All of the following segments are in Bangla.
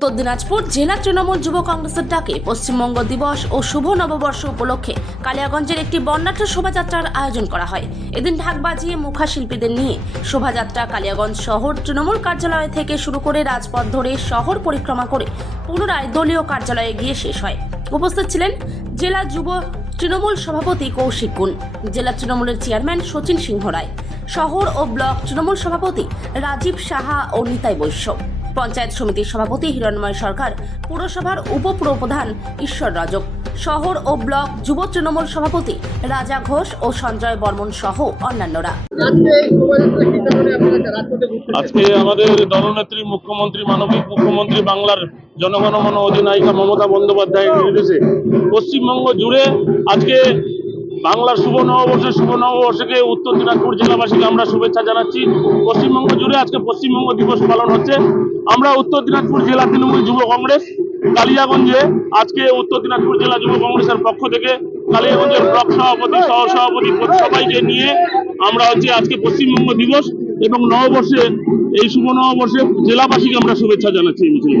উত্তর দিনাজপুর জেলা তৃণমূল যুব কংগ্রেসের ডাকে পশ্চিমবঙ্গ দিবস ও শুভ নববর্ষ উপলক্ষে কালিয়াগঞ্জের একটি বর্ণাঢ্য শোভাযাত্রার আয়োজন করা হয়। এদিন ঢাক বাজিয়ে মুখা শিল্পীদের নিয়ে শোভাযাত্রা কালিয়াগঞ্জ শহর তৃণমূল কার্যালয় থেকে শুরু করে রাজপথ ধরে শহর পরিক্রমা করে পুনরায় দলীয় কার্যালয়ে গিয়ে শেষ হয়। উপস্থিত ছিলেন জেলা যুব তৃণমূল সভাপতি কৌশিক গুণ, জেলা তৃণমূলের চেয়ারম্যান শচীন সিংহ রায়, শহর ও ব্লক তৃণমূল সভাপতি রাজীব সাহা ও নিতাই বৈশ্য, পঞ্চায়েত সমিতির সভাপতি হিরণময় সরকার, পুরসভার উপপ্রধান ঈশ্বর রজক, শহর ও ব্লক যুব তৃণমূল সভাপতি রাজা ঘোষ ও সঞ্জয় বর্মন সহ অন্যান্যরা। আজকে আমাদের দলনেত্রী মুখ্যমন্ত্রী, মানবিক মুখ্যমন্ত্রী, বাংলার জনগণমন অধিনায়িকা মমতা বন্দ্যোপাধ্যায়ের নির্দেশে পশ্চিমবঙ্গ জুড়ে আজকে বাংলার শুভ নববর্ষকে উত্তর দিনাজপুর জেলাবাসীকে আমরা শুভেচ্ছা জানাচ্ছি। পশ্চিমবঙ্গ জুড়ে আজকে পশ্চিমবঙ্গ দিবস পালন হচ্ছে। আমরা উত্তর দিনাজপুর জেলা তৃণমূল যুব কংগ্রেস কালিয়াগঞ্জে আজকে উত্তর দিনাজপুর জেলা যুব কংগ্রেসের পক্ষ থেকে কালিয়াগঞ্জের ব্লক সভাপতি, সহ সভাপতি সবাইকে নিয়ে আমরা আজকে পশ্চিমবঙ্গ দিবস এবং নববর্ষে, এই শুভ নববর্ষে জেলাবাসীকে আমরা শুভেচ্ছা জানাচ্ছি। এই মিছিলে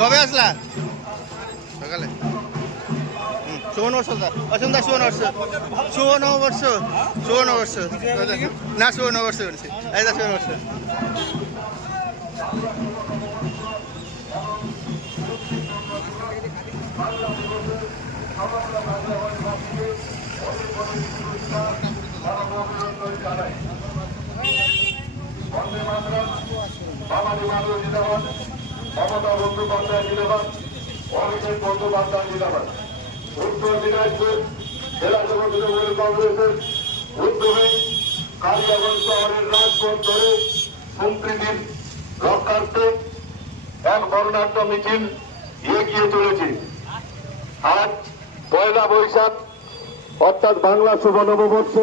কবে আসলা? সকালে। শুভ নববর্ষ, অসন্ধ্যা শুভ নববর্ষ, শুভ নববর্ষ, শুভ নববর্ষ, না শুভ নববর্ষ বলছি, এই শুভ নববর্ষ। মমতা বন্দ্যোপাধ্যায় জিন্দাবাদ, অভিষেক বন্দ্যোপাধ্যায় জিন্দাবাদ। উত্তর দিনাজপুর জেলা যুব তৃণমূল কংগ্রেসের উদ্যোগে কালিয়াগঞ্জ শহরের রাজপথ ধরে সম্প্রীতির রক্ষার্থে এক বর্ণাঢ্য মিছিল এগিয়ে চলেছে। আজ পয়লা বৈশাখ অর্থাৎ বাংলা শুভ নববর্ষ।